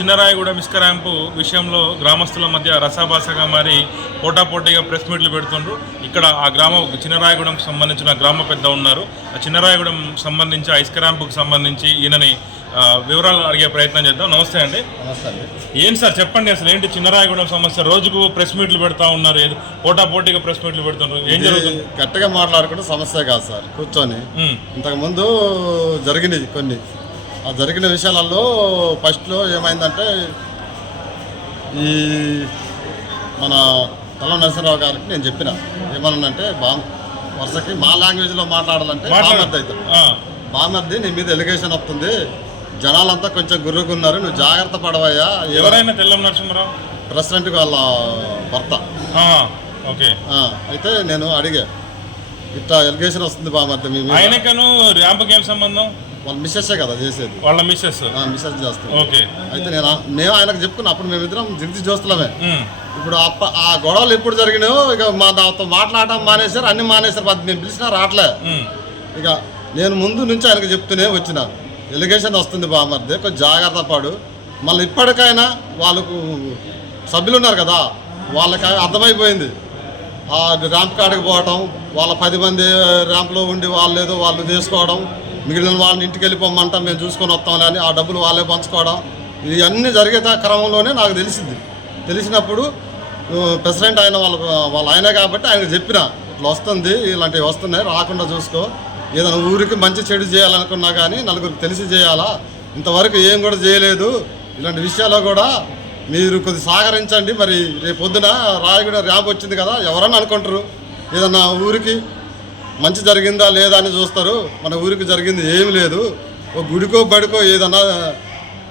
చిన్నరాయగూడెం ఇసుక ర్యాంపు విషయంలో గ్రామస్తుల మధ్య రసాభాసగా మారి పోటాపోటీగా ప్రెస్ మీట్లు పెడుతుండ్రు. ఇక్కడ ఆ గ్రామ చిన్నరాయగూడెంకి సంబంధించిన గ్రామ పెద్ద ఉన్నారు. ఆ చిన్నరాయగూడెం సంబంధించి ఆ ఇసుక ర్యాంపుకు సంబంధించి ఈయనని వివరాలు అడిగే ప్రయత్నం చేద్దాం. నమస్తే అండి. ఏం సార్ చెప్పండి అసలు ఏంటి చిన్నరాయగూడెం సమస్య? రోజుకు ప్రెస్ మీట్లు పెడతా ఉన్నారు పోటాపోటీగా ప్రెస్ మీట్లు పెడుతున్నారు ఏం జరుగుతుంది? గట్టిగా మాట్లాడుకుంటే సమస్య కాదు సార్ కూర్చొని. ఇంతకుముందు జరిగినది కొన్ని. జరిగిన విషయాలలో ఫస్ట్లో ఏమైందంటే ఈ మన తల నరసింహరావు గారికి నేను చెప్పిన. ఏమన్నానంటే బా వరుసకి మా లాంగ్వేజ్లో మాట్లాడాలంటే ఆ, బామర్ది నీ మీద ఎలిగేషన్ వస్తుంది. జనాలంతా కొంచెం గుర్రుకున్నారు. నువ్వు జాగ్రత్త పడవయ్యా. ఎవరైనా తెల్లం నరసింహరావు? ప్రెసిడెంట్ వాళ్ళ భర్త. ఓకే. అయితే నేను అడిగా. ఇట్లా ఎలిగేషన్ వస్తుంది బామర్ది మీ ఆయనకను ర్యాంపుకి ఏం సంబంధం? వాళ్ళ మిస్సెస్సే కదా చేసేది. వాళ్ళ మిస్సెస్ మిస్సెస్ చేస్తాం ఓకే. అయితే నేను నేను ఆయనకు చెప్పుకున్నా అప్పుడు మేమిద్దరం దిగుతు చూస్తున్నామే ఉమ్, ఇప్పుడు అప్ప ఆ గొడవలు ఎప్పుడు జరిగినాయో ఇక మా నాతో మాట్లాడటం మానేశారు అన్ని మానేశారు మరి నేను పిలిచినా రావట్లే ఇక నేను ముందు నుంచి ఆయనకు చెప్తూనే వచ్చిన. ఎలిగేషన్ వస్తుంది బామర్ది కొంచెం జాగ్రత్త పడు. మళ్ళీ ఇప్పటికైనా వాళ్ళకు సభ్యులు ఉన్నారు కదా వాళ్ళకి అర్థమైపోయింది. ఆ ర్యాంప్ కాడికి పోవటం వాళ్ళ పది మంది ర్యాంప్లో ఉండి వాళ్ళు ఏదో వాళ్ళు చేసుకోవడం మిగిలిన వాళ్ళని ఇంటికి వెళ్ళిపోమంటాం మేము చూసుకొని వస్తాంలే అని ఆ డబ్బులు వాళ్ళే పంచుకోవడం ఇవన్నీ జరిగే క్రమంలోనే నాకు తెలిసింది. తెలిసినప్పుడు ప్రెసిడెంట్ ఆయన వాళ్ళ వాళ్ళ ఆయనే కాబట్టి ఆయన చెప్పిన ఇట్లా వస్తుంది ఇలాంటివి వస్తున్నాయి రాకుండా చూసుకో. ఏదైనా ఊరికి మంచి చెడు చేయాలనుకున్నా కానీ నలుగురికి తెలిసి చేయాలా? ఇంతవరకు ఏం కూడా చేయలేదు. ఇలాంటి విషయాల్లో కూడా మీరు కొద్ది సహకరించండి. మరి రేపు పొద్దున రాయగూడ ర్యాంప్ వచ్చింది కదా ఎవరన్నా అనుకుంటారు. ఏదన్నా ఊరికి మంచి జరిగిందా లేదా అని చూస్తారు. మన ఊరికి జరిగింది ఏమి లేదు. ఒక గుడికో బడికో ఏదన్నా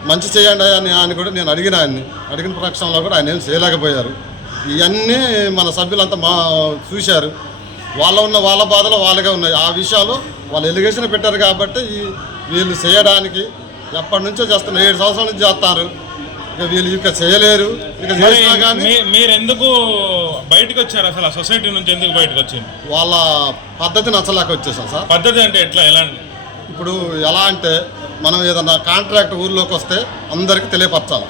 మంచి చేయండి అని అని కూడా నేను అడిగిన ఆయన్ని. అడిగిన పక్షంలో కూడా ఆయన ఏం చేయలేకపోయారు. ఇవన్నీ మన సభ్యులంతా మా చూశారు. వాళ్ళ ఉన్న వాళ్ళ బాధలు వాళ్ళగా ఉన్నాయి. ఆ విషయాలు వాళ్ళు ఎలిగేషన్ పెట్టారు కాబట్టి ఈ వీళ్ళు చేయడానికి ఎప్పటి నుంచో చేస్తున్నారు. ఏడు సంవత్సరాల నుంచి చేస్తారు. వీళ్ళు ఇక చేయలేరు. ఇక చేసినా కానీ మీ- మీరు ఎందుకు బయటకు వచ్చారు అసలు? ఆ సొసైటీ నుంచి ఎందుకు బయటకు వచ్చింది? వాళ్ళ పద్ధతి నచ్చలేక వచ్చేసాం సార్. పద్ధతి అంటే ఎట్లా? ఎలా ఇప్పుడు ఎలా అంటే మనం ఏదన్నా కాంట్రాక్ట్ ఊర్లోకి వస్తే అందరికీ తెలియపరచాలి.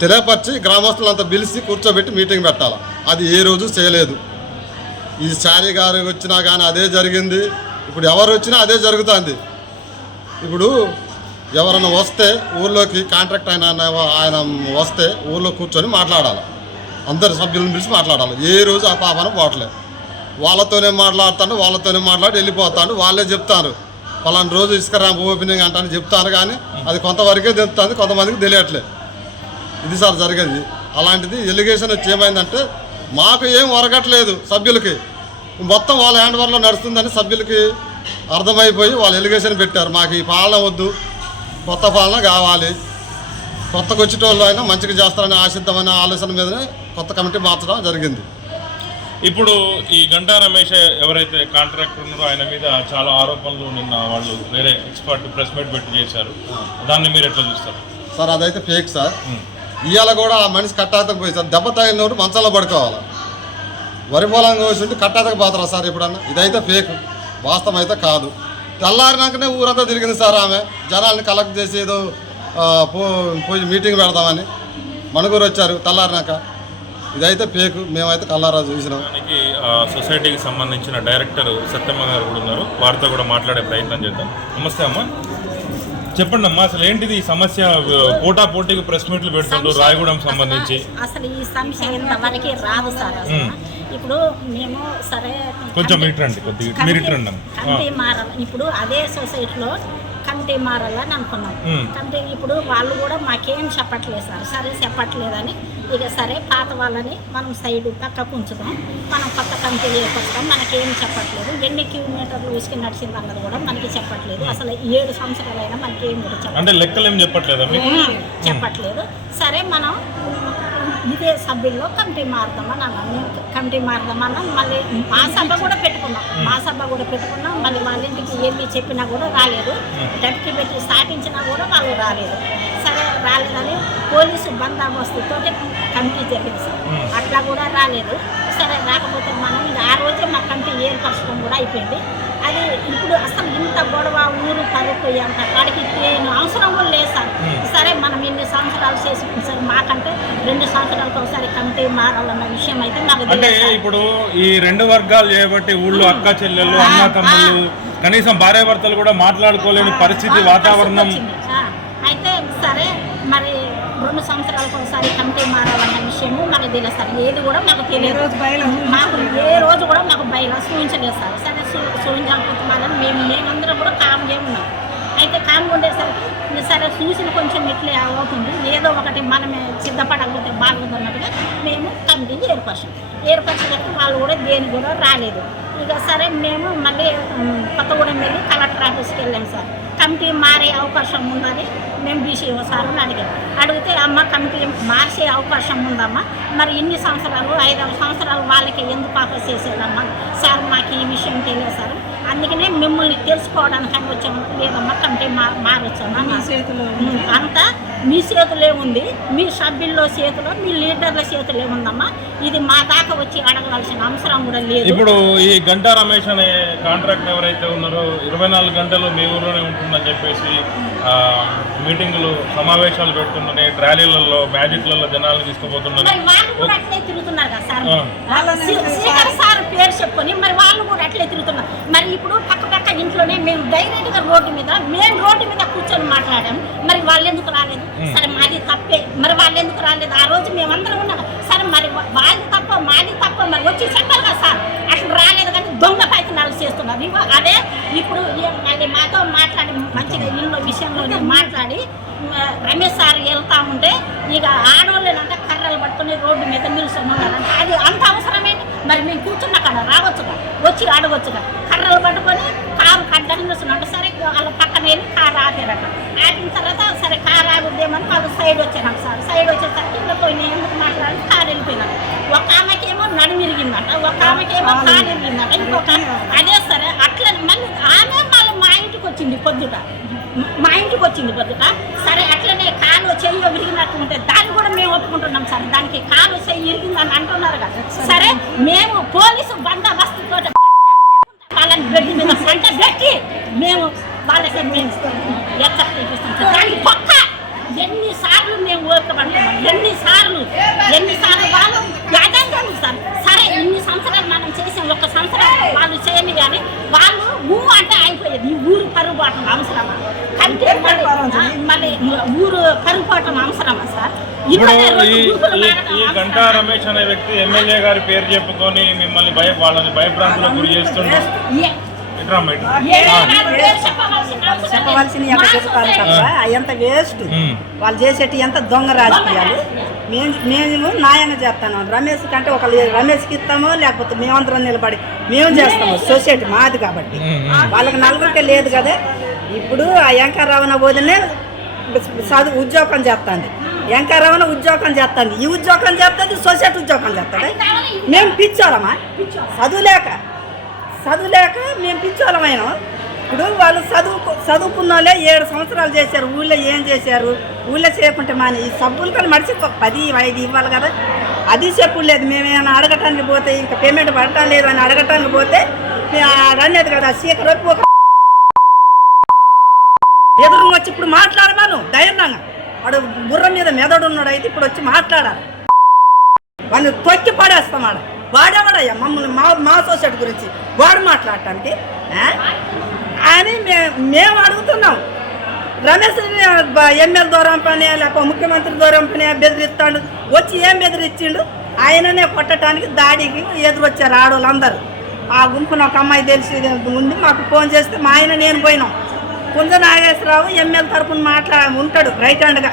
తెలియపరిచి గ్రామస్తులంతా పిలిచి కూర్చోబెట్టి మీటింగ్ పెట్టాలి. అది ఏ రోజు చేయలేదు. ఈ చారి గారు వచ్చినా కానీ అదే జరిగింది. ఇప్పుడు ఎవరు వచ్చినా అదే జరుగుతుంది. ఇప్పుడు ఎవరైనా వస్తే ఊళ్ళోకి కాంట్రాక్ట్ ఆయన ఆయన వస్తే ఊళ్ళో కూర్చొని మాట్లాడాలి. అందరు సభ్యులను పిలిచి మాట్లాడాలి. ఏ రోజు ఆ పాపన పోవట్లేదు వాళ్ళతోనే మాట్లాడతాను వాళ్ళతోనే మాట్లాడి వెళ్ళిపోతాను వాళ్ళే చెప్తారు. పలానా రోజు ఇసుక ర్యాంప్ ఓపెనింగ్ అంటాను చెప్తాను కానీ అది కొంతవరకే తెలుస్తుంది కొంతమందికి తెలియట్లేదు ఇది సార్ జరిగేది. అలాంటిది ఎలిగేషన్ వచ్చి ఏమైందంటే మాకు ఏం ఒరగట్లేదు సభ్యులకి. మొత్తం వాళ్ళ హ్యాండ్ ఓవర్లో నడుస్తుందని సభ్యులకి అర్థమైపోయి వాళ్ళు ఎలిగేషన్ పెట్టారు. మాకు ఈ పాలన వద్దు. కొత్త పాలన కావాలి. కొత్తగా వచ్చేటోళ్ళు అయినా మంచిగా చేస్తారని ఆశిద్దామనే ఆలోచన మీదనే కొత్త కమిటీ మార్చడం జరిగింది. ఇప్పుడు ఈ గంటా రమేష్ ఎవరైతే కాంట్రాక్టర్ ఉన్నారో ఆయన మీద చాలా ఆరోపణలు నిన్న వాళ్ళు వేరే ఎక్స్పర్ట్ ప్రెస్ మీట్ పెట్టి చేశారు. దాన్ని మీరు ఎట్లా చూస్తారు? సార్ అదైతే ఫేక్ సార్. ఇవాళ కూడా ఆ మనిషి కట్టాతకు పోయి సార్ దెబ్బ తగిలినోడు మంచాల్లో పడుకోవాలి. వరి పొలం కోసి కట్టాతకు పోతారా సార్ ఎప్పుడన్నా ఇదైతే ఫేక్. వాస్తవం అయితే కాదు. తెల్లారినాకనే ఊరంతా తిరిగింది సార్ ఆమె. జనాల్ని కలెక్ట్ చేసి ఏదో పోయి మీటింగ్ పెడదామని మణుగూరు వచ్చారు తెల్లారినాక. ఇదైతే ఫేక్ మేమైతే కల్లారా చూసినాం. దానికి సొసైటీకి సంబంధించిన డైరెక్టర్ సత్యమ్మ గారు కూడా ఉన్నారు. వారితో కూడా మాట్లాడే ప్రయత్నం చేద్దాం. నమస్తే అమ్మా. చెప్పండి అమ్మా అసలు ఏంటిది ఈ సమస్య? పోటా పోటీకి ప్రెస్ మీట్లు పెడుతుండ్రు రాయగూడెం సంబంధించి. అసలు ఈ సమస్య ఇంతవరకు రాదు సార్ ఇప్పుడు మేము సరే కొంచెం. కమిటీ మారాలి. ఇప్పుడు అదే సొసైటీలో కమిటీ మారాలని అనుకున్నాం. కమిటీ ఇప్పుడు వాళ్ళు కూడా మాకేం చెప్పట్లేదు సార్. సరే చెప్పట్లేదని ఇక సరే పాత వాళ్ళని మనం సైడ్ పక్కకు ఉంచుదాం. మనం కొత్త కమిటీ ఏర్పడతాం మనకేం చెప్పట్లేదు. ఎన్ని కిలోమీటర్లు ఉసుకి నడిచింది అన్నది కూడా మనకి చెప్పట్లేదు. అసలు ఏడు సంవత్సరాలైనా మనకి ఏం చెప్పట్లేదు చెప్పట్లేదు. సరే మనం ఇదే సభ్యుల్లో కమిటీ మారుదామని అన్నాం మేము కమిటీ మారుదామన్నాం మళ్ళీ మా సభ కూడా పెట్టుకున్నాం. మా సభ కూడా పెట్టుకున్నాం. మళ్ళీ వాళ్ళ ఇంటికి వెళ్ళి చెప్పినా కూడా రాలేదు. డబ్బుకి పెట్టి స్థాపించినా కూడా వాళ్ళు రాలేదు. సరే రాలేదని పోలీసు బందోబస్తుతో కమిటీ జరిగింది. సార్ అట్లా కూడా రాలేదు. సరే రాకపోతే మనం ఆ రోజే మా కమిటీ ఏర్పరచడం కూడా అయిపోయింది. అది ఇప్పుడు అసలు ఇంత గొడవ ఊరు పరుపు అంత కాడికి నేను మేము. ఇన్ని సంవత్సరాలు చేసి సార్ మాకంటే రెండు సంవత్సరాలకు ఒకసారి కమిటీ మారాలన్న విషయం అయితే మాకు అంటే తెలియదు సార్. ఇప్పుడు ఈ రెండు వర్గాలు చేయబట్టి ఊళ్ళో అక్క చెల్లెళ్ళు అన్న తమ్ముళ్ళు కనీసం భార్యాభర్తలు కూడా మాట్లాడుకోలేని పరిస్థితి వాతావరణం. అయితే సరే మరి రెండు సంవత్సరాలకు ఒకసారి కమిటీ మారాలన్న విషయము మాకు తెలియదు సార్. ఏది కూడా మాకు తెలియదు. మాకు ఏ రోజు కూడా మాకు బయలు సూచించలేదు సార్ సరే మేము మేమందరం కూడా కామ్గా ఉన్నాం. అయితే కామ్గా ఉండేసరికి సరే చూసిన కొంచెం ఇట్లే అవుతుంది. ఏదో ఒకటి మనమే సిద్ధపడకపోతే బాగుందన్నట్టుగా మేము కమిటీని ఏర్పరచాం. ఏర్పరచడానికి వాళ్ళు కూడా దేని కూడా రాలేదు. ఇక సరే మేము మళ్ళీ కొత్తగూడెం వెళ్ళి కలెక్టర్ ఆఫీస్కి వెళ్ళాం సార్. కమిటీ మారే అవకాశం ఉందని మేము బీసీఓ సార్ని అడిగాం. అడిగితే అమ్మ కమిటీ మార్చే అవకాశం ఉందమ్మా. మరి ఇన్ని సంవత్సరాలు ఐదారు సంవత్సరాలు వాళ్ళకి ఎందుకు ఆఫర్ చేసేదమ్మా? సార్ మాకు ఈ విషయం తెలియదు సార్. అందుకనే మిమ్మల్ని తెలుసుకోవడానికి వచ్చాము లేదమ్మా కమిటీ మా మారొచ్చామా అంతా మీ చేతులే ఉంది. మీ సభ్యుల్లో చేతిలో మీ లీడర్ల చేతులే ఉందమ్మా. ఇది మా దాకా వచ్చి అడగవలసిన అవసరం కూడా లేదు. ఇప్పుడు ఈ గంటా రమేష్ అనే కాంట్రాక్ట్ ఎవరైతే ఉన్నారో ఇరవై నాలుగు గంటలు మీ ఊర్లోనే ఉంటుందని చెప్పేసి ఆ, మీటింగులు సమావేశాలు పెడుతుందని ర్యాలీలలో మ్యాజిక్లలో జనాలు అట్లే తిరుగుతున్నారు కదా సార్? సార్ పేరు చెప్పుకొని మరి వాళ్ళు కూడా అట్లే తిరుగుతున్నారు. మరి ఇప్పుడు పక్క పక్క ఇంట్లోనే మేము డైరెక్ట్గా రోడ్డు మీద మెయిన్ రోడ్డు మీద కూర్చొని మాట్లాడాం. మరి వాళ్ళు ఎందుకు రాలేదు? సరే మాది తప్పే. మరి వాళ్ళు ఎందుకు రాలేదు? ఆ రోజు మేమందరం ఉన్నాం. సరే మరి వాళ్ళది తప్ప మాది తప్ప మరి వచ్చి చెప్పాలి కదా సార్. అట్లా రాలేదు కానీ దొంగ ప్రయత్నాలు చేస్తున్నారు. ఇవ్వ అదే ఇప్పుడు మళ్ళీ మాతో మాట్లాడి మంచిగా ఇల్లు విషయంలో మాట్లాడి రమేష్ సార్ వెళ్తా ఉంటే ఇక ఆడవాళ్ళనంటే కర్రలు పట్టుకొని రోడ్డు మీద నిల్చొని ఉన్నారంట అది అంత అవసరమేంటి మరి మేము కూర్చున్నా కదా? రావచ్చుగా వచ్చి అడగొచ్చుగా కర్రలు పట్టుకొని కారు కడ్డని అంటే సరే వాళ్ళ పక్కన వెళ్ళి కారు ఆపారట. ఆపిన తర్వాత సరే కారు ఆగుద్దేమని వాళ్ళు సైడ్ వచ్చాను సార్ సైడ్ వచ్చేసరికి ఇంకా పోయి నేను ఎందుకు మాట్లాడి కారు వెళ్ళిపోయినాను. ఒక ఆమెకేమో నడుమిరిగిందట ఒక ఆమెకేమో కారు ఇరిగిందట ఇంకొక అదే సరే అట్లా మళ్ళీ ఆమె మళ్ళీ మా ఇంటికి వచ్చింది పొద్దుట. మా ఇంటికి వచ్చింది పొద్దుట. సరే అట్లనే కాలు చెయ్యి విరిగినట్టు ఉంటే దాన్ని కూడా మేము ఒప్పుకుంటున్నాం సార్. దానికి కాలు చెయ్యి ఇరిగిందని అంటున్నారు కదా. సరే మేము పోలీసు బందోబస్తుతో వాళ్ళని బెడ్ మీద పంట పెట్టి మేము వాళ్ళకి మేము ఎక్కడ దానికి పక్క ఎన్నిసార్లు మేము ఓర్పబడుతున్నాం ఎన్నిసార్లు ఎన్నిసార్లు వాళ్ళు యాదంగా సార్ సరే ఇన్ని సంవత్సరాలు మనం చేసాం ఒక సంవత్సరం వాళ్ళు చేయని కానీ వాళ్ళు ఊ అంటే అయిపోయేది ఈ ఊరు పరుగుబాటం అవసరమా? కంటే మళ్ళీ ఊరు పరుగుబాటం అవసరమా సార్? ఇప్పుడు ఈ? గంటా రమేష్ అనే వ్యక్తి ఎమ్మెల్యే గారి పేరు చెప్పుకొని మిమ్మల్ని భయ వాళ్ళని భయభ్రాంతులకు గురి చేస్తుండ్రు చెప్పవలసిన ఎంత తప్ప అయ్యంత వేస్ట్. వాళ్ళు చేసేటి ఎంత దొంగ రాజకీయాలు. మేము మేము న్యాయంగా చేస్తాను. రమేష్ కంటే ఒక రమేష్కి ఇస్తాము లేకపోతే మేమందరం నిలబడి మేము చేస్తాము సొసైటీ మాది కాబట్టి. వాళ్ళకి నలుగురికే లేదు కదా. ఇప్పుడు ఆ వెంకటరావణ వదిలే చదువు ఉద్యోగం చేస్తుంది. వెంకటరావణ ఉద్యోగం చేస్తుంది. ఈ ఉద్యోగం చేస్తుంది సొసైటీ ఉద్యోగం చేస్తుంది. మేము పిచ్చోళమా చదువులేక చదువులేక మేము పిచ్చోళమైన ఇప్పుడు వాళ్ళు చదువు చదువుకున్న వాళ్ళే ఏడు సంవత్సరాలు చేశారు. ఊళ్ళో ఏం చేశారు? ఊళ్ళో చేయకుంటే మాని. ఈ సబ్బులు కానీ మడిచి పది ఐదు ఇవ్వాలి కదా. అది చెప్పులేదు మేమేమైనా అడగటానికి పోతే ఇంకా పేమెంట్ పడటం లేదు అని అడగటానికి పోతే మేము కదా. సీకర్ ఒక ఎదురు వచ్చి ఇప్పుడు మాట్లాడమాను. ధైర్యంగా. వాడు బుర్ర మీద మెదడు ఉన్నాడు అయితే ఇప్పుడు వచ్చి మాట్లాడాలి. వాడిని తొక్కి పడేస్తాం ఆడ వాడేవాడయ్యా? మమ్మల్ని మా మా సొసైటీ గురించి. వాడు మాట్లాడటానికి అని మే మేము అడుగుతున్నాం. రమేష్ ఎమ్మెల్యే దూరం పని లేకపోతే ముఖ్యమంత్రి దూరం పని బెదిరిస్తాడు. వచ్చి ఏం బెదిరిచ్చిండు? ఆయననే కొట్టడానికి దాడికి ఎదురొచ్చారు ఆడవాళ్ళందరూ ఆ గుంపున ఒక అమ్మాయి తెలిసి ఉంది మాకు ఫోన్ చేస్తే మా ఆయన నేను పోయినాం. కుంజ నాగేశ్వరరావు ఎమ్మెల్యే తరఫున మాట్లా ఉంటాడు రైట్ హ్యాండ్గా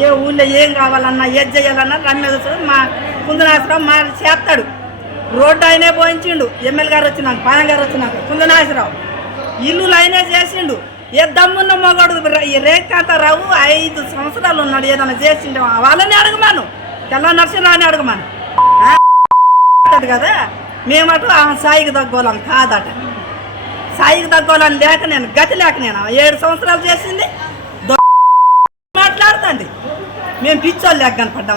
ఏ ఊళ్ళో ఏం కావాలన్నా ఏది చేయాలన్నా రమేష్ మా కుందనాశ్వరరావు మా చేస్తాడు. రోడ్డు ఆయనే పోయించిండు. ఎమ్మెల్యే గారు వచ్చినాక పాయం గారు వచ్చినాక కుందనాశరావు ఇల్లులు ఆయనే చేసిండు. ఏ దమ్మున్న మొగడు ఈ రేఖాంతరావు ఐదు సంవత్సరాలు ఉన్నాడు ఏదైనా చేసిండు. వాళ్ళని అడగమాను. తెల్ల నరసింహరావుని అడగమాను. కదా మేమటు ఆ సాయికి తగ్గోళం కాదట. సాయికి తగ్గోళం లేక నేను గతి లేక నేను ఏడు సంవత్సరాలు చేసింది. మాట్లాడుతుంది. మేము పిచ్చోళ్ళు లేక కనపడ్డాం.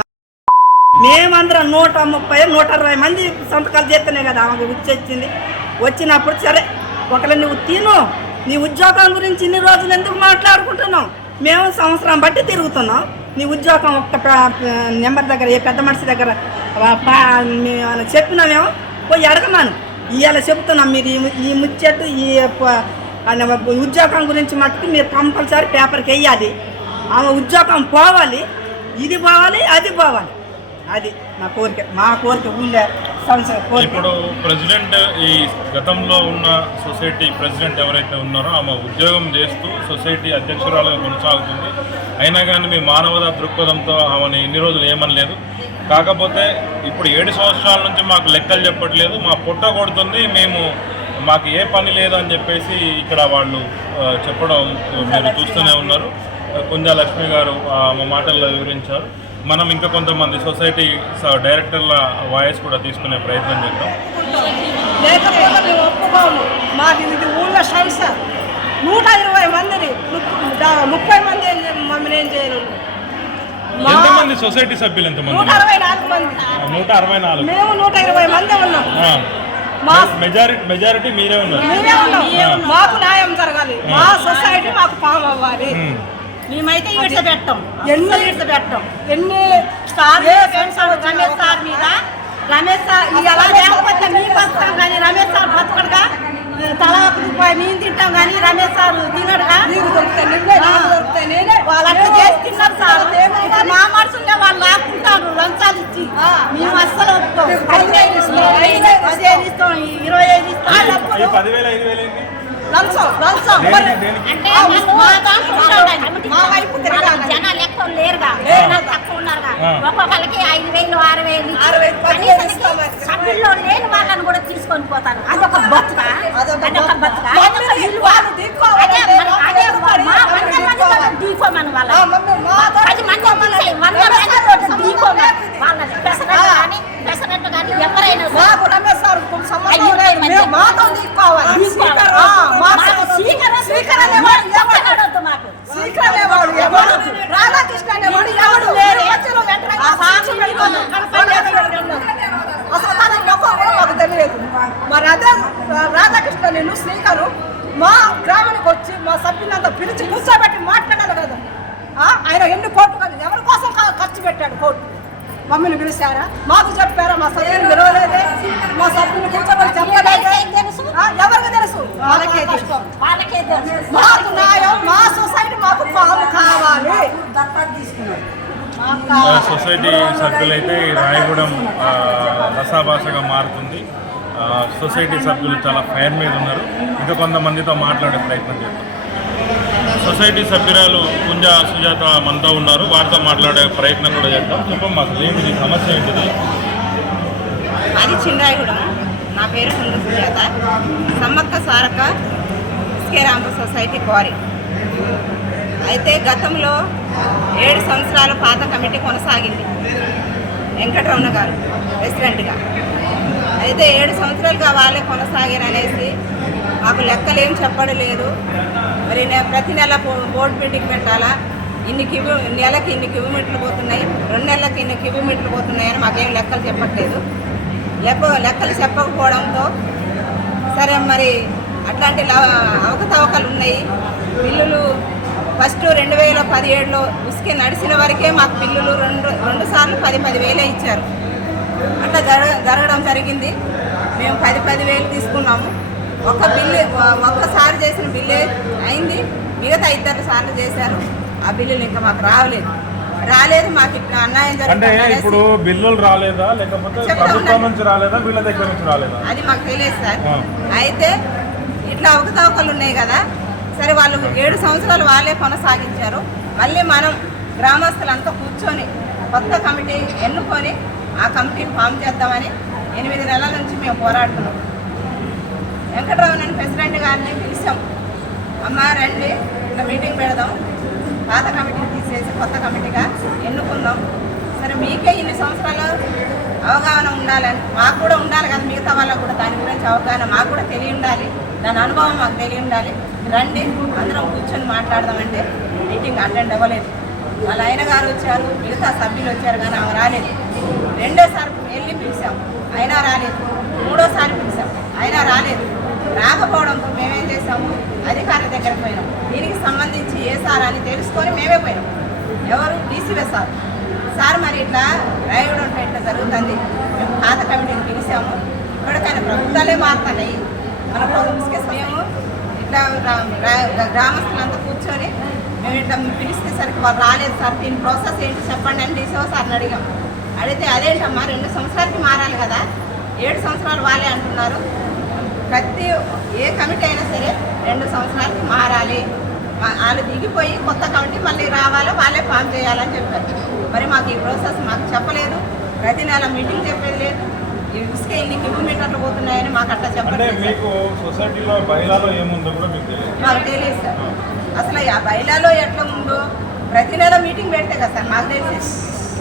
మేమందరం నూట ముప్పై నూట అరవై మంది సంతకాలు చేస్తేనే కదా ఆమెకు వచ్చింది. వచ్చినప్పుడు సరే ఒకళ్ళు నువ్వు తిను నీ ఉద్యోగం గురించి ఇన్ని రోజులు ఎందుకు మాట్లాడుకుంటున్నావు? మేము సంవత్సరం బట్టి తిరుగుతున్నాం. నీ ఉద్యోగం ఒక్క నెంబర్ దగ్గర ఏ పెద్ద మనిషి దగ్గర మేము చెప్పినామేమో పోయి అడగమాను. ఇవాళ చెప్తున్నాం మీరు ఈ ఈ ముచ్చట్టు ఈ ఉద్యోగం గురించి మట్టుకు మీరు కంపల్సరీ పేపర్కి వెయ్యాలి. ఆమె ఉద్యోగం పోవాలి. ఇది పోవాలి అది పోవాలి. అది మా కోరిక మా కోరిక ఊళ్ళో సంవత్సరం కోరిక. ఇప్పుడు ప్రెసిడెంట్ ఈ గతంలో ఉన్న సొసైటీ ప్రెసిడెంట్ ఎవరైతే ఉన్నారో ఆమె ఉద్యోగం చేస్తూ సొసైటీ అధ్యక్షురాలుగా కొనసాగుతుంది. అయినా కానీ మీ మానవతా దృక్పథంతో ఆమెను ఇన్ని రోజులు ఏమనలేదు. కాకపోతే ఇప్పుడు ఏడు సంవత్సరాల నుంచి మాకు లెక్కలు చెప్పట్లేదు. మా పుట్ట కొడుతుంది. మేము మాకు ఏ పని లేదు అని చెప్పేసి ఇక్కడ వాళ్ళు చెప్పడం మీరు చూస్తూనే ఉన్నారు. కుంజా లక్ష్మి గారు మా మాటల్లో వివరించారు. మనం ఇంకా కొంతమంది సొసైటీ డైరెక్టర్ల వాయిస్ కూడా తీసుకునే ప్రయత్నం చేద్దాం. లేకపోతే మేము ఒప్పుకోము. మాకు ఇది ఊళ్ళో సంస్థ నూట ఇరవై మందిని ముప్ప- మంది మమ్మల్ని ఏం చేయరు మా ఎంతమంది సొసైటీ సభ్యులు ఎంతమంది నూట అరవై నాలుగు మంది. నూట అరవై నాలుగు. మేము నూట ఇరవై మంది ఉన్నాం. మా మెజారిటీ మెజారిటీ మీరే ఉన్నారు. ఉన్నాం మాకు న్యాయం జరగాలి. మా సొసైటీ మాకు పాము అవ్వాలి. మేమైతే ఈడ్చ పెట్టాం. ఎన్ని ఈడ్చ పెట్టాం. ఎన్ని సార్ ఏ రమేష్ సార్ మీద రమేష్ సార్ ఇలా లేకపోతే మీకు వస్తాం కానీ రమేష్ సార్ బతకడుగా? తల రూపాయి మేము తింటాం కానీ రమేష్ సార్ తినడుగా? వాళ్ళు అట్లా చేసి తిన్నారు సార్. ఇప్పుడు మా మనుషులే వాళ్ళు లాక్కుంటారు లంచాలు ఇచ్చి. మేము అస్సలు ఒప్పుకోం. ఐదు వేలు ఇస్తాం ఇరవై ఐదు ఇస్తాం. లంచం లంచం. మా వైపు తిరగాలి. జనాలు ఎక్కువ లేరుగా. తక్కువ ఉన్నారుగా. ఒక్కొక్కరికి ఐదు వేలు ఆరు వేలు. సభ్యుల్లో లేని వాళ్ళని కూడా తీసుకొని పోతాను. అదొక బతుక? అదొక బతుక మమ్మల్ని అదొక విలువ. వాళ్ళు దిక్కోవాలి. అదే మరి అదే మమ్మల్ని మా మమ్మల్ని వంద మంది దిక్కోవాలి. తోటి ఢీకోమని ఆ, వాళ్ళని. మమ్మల్ని మా పది మంది తీసేయి, వంద మంది తోటి ఢీకోమని వాళ్ళని. పెసరట్టు కానీ పెసరట్టు కానీ ఎవరైనా సరే. మాకు రమేష్ సార్ సంబంధం అయ్యో, లేదు మంచి- మేము మాతో తీసుకోవాలి తీసుకోవాలి. ఆ, మాకు మాకు స్పీకర్ వద్దు. స్పీకర్ అనేవాడు ఎవడు? చెప్పనొద్దు మాకు. స్పీకర్ అనేవాడు ఎవడు రాధాకృష్ణ అనేవాడు ఎవడు లేరే. మధ్యలో వెంటనే ఆ సాక్షి సాక్షి పెట్టుకోను. పెట్టుకోను. అసలు తన ముఖం కూడా మాకు తెలియదు మరి అదే రాధాకృష్ణ నేను స్పీకరు మా గ్రామానికి వచ్చి మా సభ్యులంతా పిలిచి కూర్చోబెట్టి మాట్లాడాలి కదా ఆ, ఆయన ఎన్ని కోట్లు కదా ఎవరి కోసం ఖర్చు పెట్టాడు కోట్లు? మమ్మల్ని పిలిచారా? మాకు చెప్పారా? మా సభ్యులు పిలవలేదే. మా సభ్యులు చెప్పలేదే ఎవరికి తెలుసు? తెలుసు? వాళ్ళకే తెలుసు. వాళ్ళకే తెలుసు. మాకు న్యాయం మా సొసైటీ మాకు పాము కావాలి. సొసైటీ సభ్యులైతే రాయగూడెం ఆ, రసాభాసగా మారుతుంది. సొసైటీ సభ్యులు చాలా ఫైర్ మీద ఉన్నారు. ఇంకా కొంతమందితో మాట్లాడే ప్రయత్నం చేద్దాం. సొసైటీ సభ్యురాలు పుంజ సుజాత మనతో ఉన్నారు. వారితో మాట్లాడే ప్రయత్నం కూడా చేద్దాం. చెప్పండి మాకు సమస్య ఏంటిది? అది చిన్నరాయగూడెం నా పేరు పుంజ సుజాత. సమ్మక్క సారక్క స్కేరాంబ సొసైటీ క్వారీ. అయితే గతంలో ఏడు సంవత్సరాల పాత కమిటీ కొనసాగింది. వెంకటరమణ గారు ప్రెసిడెంట్గా. అయితే ఏడు సంవత్సరాలుగా వాళ్ళే కొనసాగారు అనేసి మాకు లెక్కలేం చెప్పడం లేదు మరి ప్రతి నెల బో- బోర్డు మీటింగ్ పెట్టాలా? ఇన్ని క్యూ నెలకి ఇన్ని కిలోమీటర్లు పోతున్నాయి. రెండు నెలలకి ఇన్ని కిలోమీటర్లు పోతున్నాయని మాకేం లెక్కలు చెప్పట్లేదు. లెక్క లెక్కలు చెప్పకపోవడంతో సరే మరి అట్లాంటి అవకతవకలు ఉన్నాయి. బిల్లులు ఫస్ట్ రెండు వేల పదిహేడులో ఉసుకే నడిచిన వరకే మాకు బిల్లులు రెండు రెండు సార్లు పది పది వేలే ఇచ్చారు. అట్లా జరగ జరగడం జరిగింది. మేము పది పదివేలు తీసుకున్నాము. ఒక బిల్లు ఒక్కసారి చేసిన బిల్లే అయింది. మిగతా ఇద్దరు సార్లు చేశారు. ఆ బిల్లులు ఇంకా మాకు రాలేదు రాలేదు మాకు ఇట్లా అన్యాయం అంటే జరుగుతుంది ఇప్పుడు బిల్లులు రాలేదా? లేకపోతే ప్రభుత్వం. నుంచి రాలేదా? వీళ్ళ దగ్గర నుంచి రాలేదా? అది మాకు తెలియదు సార్. అయితే ఇట్లా అవకతవకలు ఉన్నాయి కదా. సరే వాళ్ళు ఏడు సంవత్సరాలు వాళ్ళే కొనసాగించారు. మళ్ళీ మనం గ్రామస్తులంతా కూర్చొని కొత్త కమిటీ ఎన్నుకొని ఆ కమిటీ ఫామ్ చేద్దామని ఎనిమిది నెలల నుంచి మేము పోరాడుతున్నాం. వెంకటరామన్ ప్రెసిడెంట్ గారిని పిలిచాం. అమ్మ రండి ఇట్లా మీటింగ్ పెడదాం. పాత కమిటీని తీసేసి కొత్త కమిటీగా ఎన్నుకుందాం. సరే మీకే ఇన్ని సంవత్సరాలు అవగాహన ఉండాలని మాకు కూడా ఉండాలి కదా మిగతా వాళ్ళకు కూడా దాని గురించి అవగాహన మాకు కూడా తెలియ ఉండాలి. దాని అనుభవం మాకు తెలియ ఉండాలి. రండి అందరం కూర్చొని మాట్లాడదామంటే మీటింగ్ అటెండ్ అవ్వలేదు. వాళ్ళ ఆయన గారు వచ్చారు మిగతా సభ్యులు వచ్చారు కానీ ఆమె రాలేదు. రెండోసారి వెళ్ళి పిలిచాం. అయినా రాలేదు. మూడోసారి పిలిచాం. అయినా రాలేదు. రాకపోవడంతో మేమేం చేసాము అధికారుల దగ్గర పోయినాం. దీనికి సంబంధించి ఏ సార్ అని తెలుసుకొని మేమే పోయినాం. ఎవరు? డీసీవే సార్. సార్ మరి ఇట్లా డ్రైవర్ ఉంటే ఇట్లా జరుగుతుంది? మేము పాత కమిటీని పిలిచాము. ఇప్పటికైనా ప్రభుత్వాలే మారుతున్నాయి. మన ప్రభుత్వకి మేము ఇట్లా గ్రామస్తులంతా కూర్చొని మేము ఇట్లా పిలిస్తే సరికి వాళ్ళు రాలేదు సార్. దీని ప్రాసెస్ ఏంటి చెప్పండి అని డీసీఓ సార్ని అడిగాం. అడిగితే అదేంటమ్మా? రెండు సంవత్సరాలకి మారాలి కదా. ఏడు సంవత్సరాలు వాళ్ళే అంటున్నారు. ప్రతి ఏ కమిటీ అయినా సరే రెండు సంవత్సరాలకి మారాలి. వాళ్ళు దిగిపోయి కొత్త కమిటీ మళ్ళీ రావాలి వాళ్ళే ఫామ్ చేయాలని చెప్పారు. మరి మాకు ఈ ప్రాసెస్ మాకు చెప్పలేదు. ప్రతి నెల మీటింగ్ చెప్పేది లేదు. ఈ ఇసుక ఇన్ని కిలోమీటర్లు పోతున్నాయని మాకు అట్లా అంటే చెప్పలేదు సార్. మీకు సొసైటీలో బయలాలో ఏముందో కూడా మీకు తెలియదు. మాకు తెలియదు సార్. అసలు ఆ బయలాలో ఎట్లా ఉందో ప్రతి నెల మీటింగ్ పెడితే కదా సార్ మాకు తెలిసి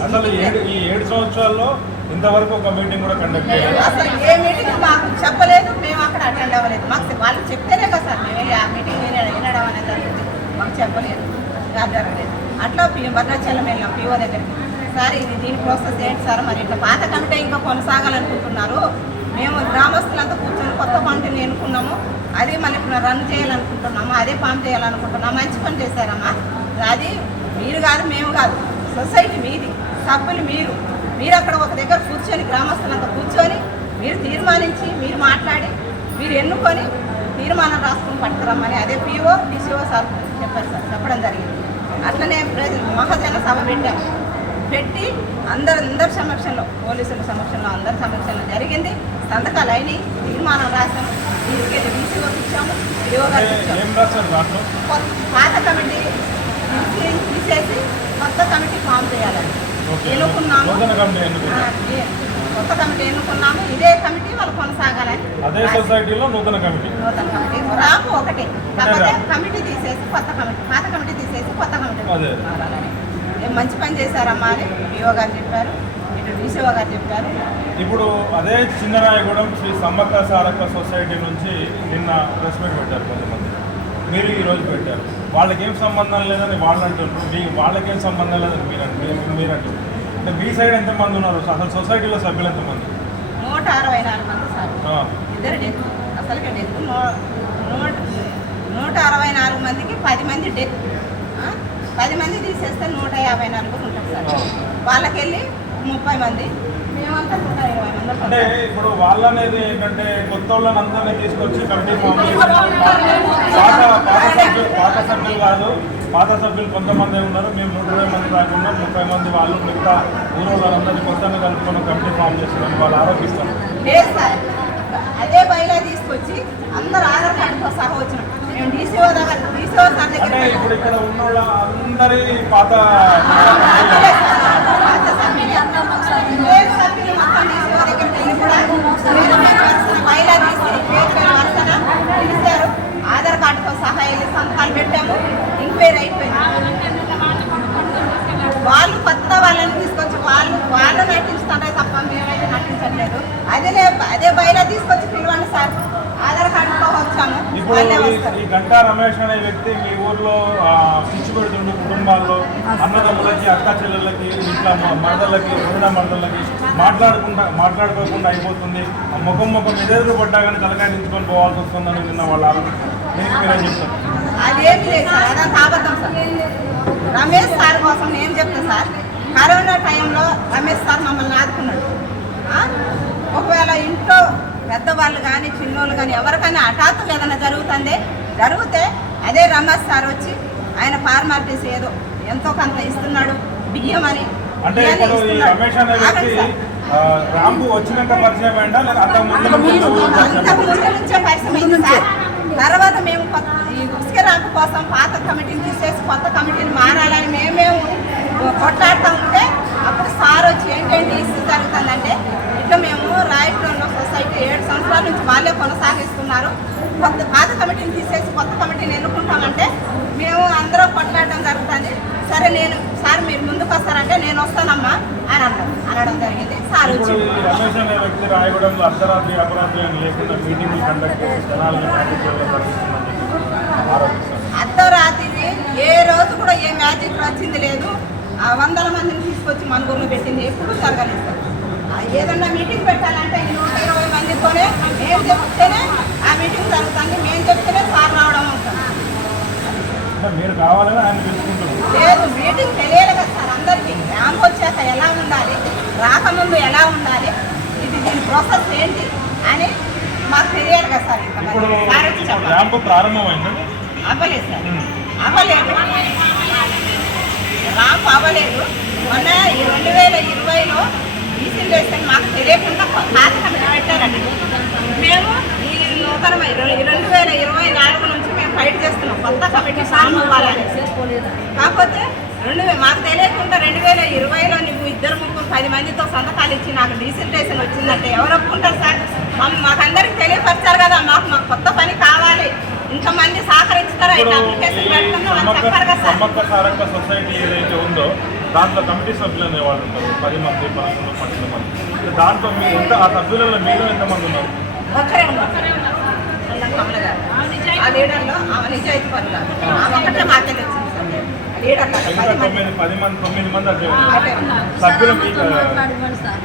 అసలు ఈ ఏడు సంవత్సరాల్లో ఇంతవరకు ఒక మీటింగ్ కూడా కండక్ట్ చేయలేదు. అసలు ఏ మీటింగ్ మాకు చెప్పలేదు మేము అక్కడ అటెండ్ అవ్వలేదు. మాకు వాళ్ళు చెప్తేనే కదా సార్ మేము వెళ్ళి ఆ మీటింగ్ వినడం వినడం అనేది జరిగింది మాకు చెప్పలేదు జరగలేదు అట్లా భద్రాచలం వెళ్ళాం పిఓ దగ్గరికి. సార్ ఇది దీని ప్రాసెస్ ఏంటి సార్? మరి ఇట్లా పాత కమిటీ ఇంకా కొనసాగాలనుకుంటున్నారు. మేము గ్రామస్తులంతా కూర్చొని కొత్త పంటని ఎన్నుకున్నాము. అదే మళ్ళీ ఇప్పుడు రన్ చేయాలనుకుంటున్నాము అదే ఫామ్ చేయాలనుకుంటున్నాము. మంచి పని చేశారమ్మా. అది మీరు కాదు మేము కాదు. సొసైటీ మీది సభ్యులు మీరు. మీరు అక్కడ ఒక దగ్గర కూర్చొని గ్రామస్తులంతా కూర్చొని మీరు తీర్మానించి మీరు మాట్లాడి మీరు ఎన్నుకొని తీర్మానం రాసుకుని పట్టుకురమ్మని అదే పీఓ డిసిఓ సార్ చెప్పారు సార్ చెప్పడం జరిగింది. అట్లనే మహాజన సభ పెట్టాము పెట్టి అందరు అందరి సమక్షంలో పోలీసుల సమక్షంలో అందరి సమక్షంలో జరిగింది. సంతకాలు అయినాయి తీర్మానం రాసాము తీసుకెళ్ళి డీసీఓకి ఇచ్చాము డిఓ గారికి ఇచ్చాము. పాత కమిటీ తీసి- తీసేసి కొత్త కమిటీ ఫామ్ చేయాలని ఓకే. ఎన్నుకున్నాము నూతన కమిటీ కొత్త కమిటీ ఎన్నుకున్నాము ఇదే కమిటీ వాళ్ళు కొనసాగాలని అదే సొసైటీలో నూతన కమిటీ. నూతన కమిటీ. రాకు ఒకటే. కాకపోతే. కమిటీ తీసేసి కొత్త కమిటీ పాత కమిటీ తీసేసి కొత్త కమిటీ మంచి పని చేశారమ్మా అని పిఓ గారు చెప్పారు ఇటు డీసీఓ గారు చెప్పారు. ఇప్పుడు అదే చిన్నరాయగూడెం శ్రీ సమ్మక్క సారక్క సొసైటీ నుంచి నిన్న ప్రెస్ మీట్ పెట్టారు కొంతమంది. మీరు ఈ రోజు పెట్టారు. వాళ్ళకి ఏం సంబంధం లేదని వాళ్ళు అంటున్నారు మీ వాళ్ళకేం సంబంధం లేదని మీరు మీరు అంటున్నారు అంటే మీ సైడ్ ఎంతమంది ఉన్నారు? అసలు సొసైటీలో సభ్యులు ఎంతమంది నూట అరవై నాలుగు మంది సార్. ఇద్దరు డెత్. అసలుకే డెత్ నూట నూట అరవై నాలుగు మందికి పది మంది డెత్? పది మంది తీసేస్తే నూట యాభై నలుగురు ఉంటారు సార్. వాళ్ళకి వెళ్ళి ముప్పై మంది. మేమంతా నూట ఇరవై మంది అంటే. ఇప్పుడు వాళ్ళనేది ఏంటంటే కొత్త వాళ్ళని అందరినీ తీసుకొచ్చి కమిటీ పాత పాత సభ్యులు పాత సభ్యులు కాదు. పాత సభ్యులు కొంతమంది ఉన్నారు. మేము నూట ఇరవై మంది దాకా ఉన్నాం. ముప్పై మంది వాళ్ళు మిగతా ఊరు వాళ్ళందరినీ కొత్తగా కలుపుకొని కమిటీ ఫామ్ చేస్తున్నారని వాళ్ళు ఆరోపిస్తారు అదే బయలా తీసుకొచ్చి అందరు ఆధార్ కార్డుతో సహా వచ్చినాం. మేము డీసీఓ దగ్గర డీసీఓ సార్ దగ్గర ఇప్పుడు ఇక్కడ ఉన్న వాళ్ళ అందరి పాత వెళ్ళి కూడా పేరు పేరు వరుసన బయలా తీసి పేరు పేరు వరుసన పిలిచారు ఆధార్ కార్డుతో సహా వెళ్ళి సంతకాలు పెట్టాము ఎంక్వైరీ అయిపోయింది వాళ్ళు కొత్త వాళ్ళని తీసుకొచ్చి వాళ్ళు వాళ్ళు నటిస్తారే తప్ప మేమైతే నటించట్లేదు అదే అదే బయట తీసుకొచ్చి పిలవండి సార్ ఆధార్ కార్డుతో వచ్చాము ఇప్పుడు వాళ్ళే ఈ- వస్తారు ఈ గంటా రమేష్ అనే వ్యక్తి మీ ఊర్లో పిచ్చి కుటుంబాల్లో అన్నదమ్ములకి అక్క చెల్లెళ్ళకి ఇట్లా మ- వదిన మరదలకి మాట్లాడకుండా మాట్లాడుకోకుండా అయిపోతుంది. ఆ ముఖం ముఖం ఎదురు పడ్డా కానీ తలకాయ నించుకొని పోవాల్సి వస్తుందని నిన్న వాళ్ళ నేను మీరేం చెప్తాను. అదేమి లేదు సార్ అదంతా అబద్ధం సార్. రమేష్ సార్ కోసం నేను చెప్తాను సార్ కరోనా టైంలో రమేష్ సార్ మమ్మల్ని ఆదుకున్నాడు. ఒకవేళ ఇంట్లో పెద్దవాళ్ళు కానీ చిన్నోళ్ళు కానీ ఎవరికైనా హఠాత్తుగా ఏదైనా జరుగుతుంది జరిగితే అదే రమేష్ సార్ వచ్చి ఆయన ఫార్మాలిటీస్ ఏదో ఎంతో కొంత ఇస్తున్నాడు బియ్యం అని అంటే ఇవన్నీ ఇప్పుడు ఈ ఇస్తున్నాడు. రమేష్ అనే వ్యక్తి ఆగండి సార్. ఆ, రాంబు వచ్చినాక పరిచయం అయిందా లేదా అంతకు ముందు నుంచి సార్ తర్వాత మేము కొత్త- ఈ ఉసుక ర్యాంపు కోసం పాత కమిటీని తీసేసి కొత్త కమిటీని మారాలని మేమేము కొట్లాడుతూ ఉంటే అప్పుడు సార్ వచ్చి ఏంటంటే ఇష్యూ జరుగుతుందంటే ఇట్లా మేము రాయటంలో సొసైటీ ఏడు సంవత్సరాల నుంచి వాళ్ళే కొనసాగిస్తున్నారు. కొత్త పాత కమిటీని తీసేసి కొత్త కమిటీని ఎన్నుకుంటామంటే మేము అందరం కొట్లాడడం జరుగుతుంది. సరే నేను సార్ మీరు ముందుకు వస్తారంటే నేను వస్తానమ్మా అని అనడం జరిగింది. సార్ వచ్చి అర్ధరాత్రి ఏ రోజు కూడా ఏ మ్యాజిక్ వచ్చింది లేదు. వందల మందిని తీసుకొచ్చి మన ఊర్లో పెట్టింది. ఎప్పుడు జరగలేదు ఏదన్నా మీటింగ్ పెట్టాలంటే ఈ నూట ఇరవై మందితోనే మేము చెప్తేనే ఆ మీటింగ్ జరుగుతుంది. మేము చెప్తేనే సార్ రావడం అవుతుంది లేదు మీటింగ్ తెలియాలి అందరికీ. ర్యాంప్ వచ్చాక ఎలా ఉండాలి? రాకముందు ఎలా ఉండాలి? ఇది దీని ప్రాసెస్ ఏంటి అని మాకు తెలియాలి కదా సార్ సార్ ర్యాంపు ప్రారంభమైంది? అవ్వలేదు సార్. అవ్వలేదు. ర్యాంప్ అవ్వలేదు. మొన్న ఈ రెండు వేల ఇరవైలో రీసెంట్ మాకు తెలియకుండా పాత పెట్టారండి మేము ఈ నూతన రెండు వేల ఇరవై నాలుగు నుంచి మేము ఫైట్ చేస్తున్నాం. కొత్త కమిటీ ఫామ్ అవ్వాలని. కాకపోతే రెండు మాకు తెలియకుండా రెండు వేల ఇరవైలో నువ్వు ఇద్దరు ముగ్గురు పది మందితో సంతకాలు ఇచ్చి నాకు డీసెంటేషన్ వచ్చిందంటే ఎవరు ఒప్పుకుంటారు సార్? మాకందరికి తెలియపరిచారు కదా మాకు మాకు కొత్త పని కావాలి. ఇంతమంది సహకరిస్తారా? ఇట్లా అప్లికేషన్ పెట్టుకున్నాం అని చెప్పారు కదా సార్. సొసైటీ ఏదైతే ఉందో దాంట్లో కమిటీ సభ్యులు అనే వాళ్ళు ఉంటారు పది మంది పదకొండు పన్నెండు మంది దాంట్లో మీరు ఎంత ఆ సభ్యులలో మీరు ఎంతమంది ఉన్నారు పది మంది తొమ్మిది పది మంది తొమ్మిది మంది అట్లే ఉన్నారు. సభ్యులు మీకు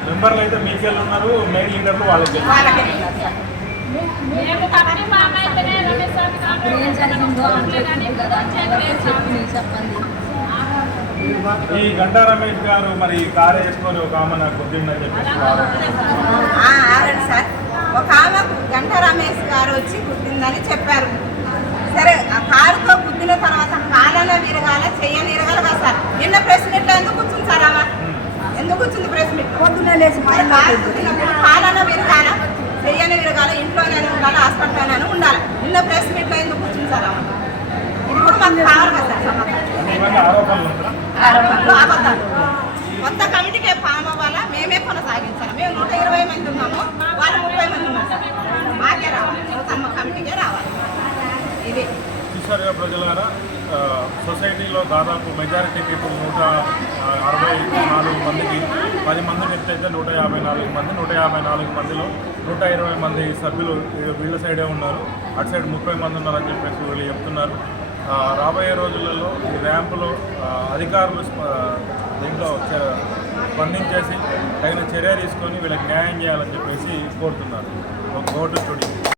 మెంబర్లు అయితే మీకెళ్ళి ఉన్నారు మెయిన్ లీడర్లు వాళ్ళకి తెలియదు. ఈ గంటా రమేష్ గారు మరి కారు వేసుకొని ఒక ఆమె నాకు గుద్దిండని చెప్పేసి ఆగండి సార్. ఒక ఆమె గంట రమేష్ గారు వచ్చి గుద్దిందని చెప్పారు. సరే ఆ కారుతో గుద్దిన తర్వాత కాలన విరగాల చెయ్యని విరగాల కదా సార్. నిన్న ప్రెస్ మీట్లో ఎందుకు కూర్చుంది సార్ ఆమె? ఎందుకు కూర్చుంది ప్రెస్ మీట్? పొద్దున్నే లేచి కాలన విరగాల చెయ్యని విరగాల ఇంట్లోనే ఉండాలి హాస్పిటల్లోనే ఉండాలి. నిన్న ప్రెస్ మీట్లో ఎందుకు కూర్చుంది సార్ ఆమె? ఇది కూడా మాకు కావాలి కదా సార్. కొత్త కమిటీకే ఫామ్ అవ్వాలా? మేమే కొనసాగించాలి? మేము నూట ఇరవై మంది ఉన్నాము. వాళ్ళు ముప్పై మంది ఉన్నారు సార్. మాకే రావాలి. నూతన కమిటీకే రావాలి. ఇది. చూసారుగా ప్రజలారా సొసైటీలో దాదాపు మెజారిటీ పీపుల్ నూట అరవై నాలుగు మందికి పది మంది వ్యక్తి అయితే నూట యాభై నాలుగు మంది నూట యాభై నాలుగు మందిలో నూట ఇరవై మంది సభ్యులు వీళ్ళ సైడే ఉన్నారు. అటు సైడ్ ముప్పై మంది ఉన్నారని చెప్పేసి వీళ్ళు చెప్తున్నారు. రాబోయే రోజులలో ఈ ర్యాంపులో అధికారులు దీంట్లో స్పందించేసి తగిన చర్య తీసుకొని వీళ్ళకి న్యాయం చేయాలని చెప్పేసి కోరుతున్నారు. ఒక గోటు చూడండి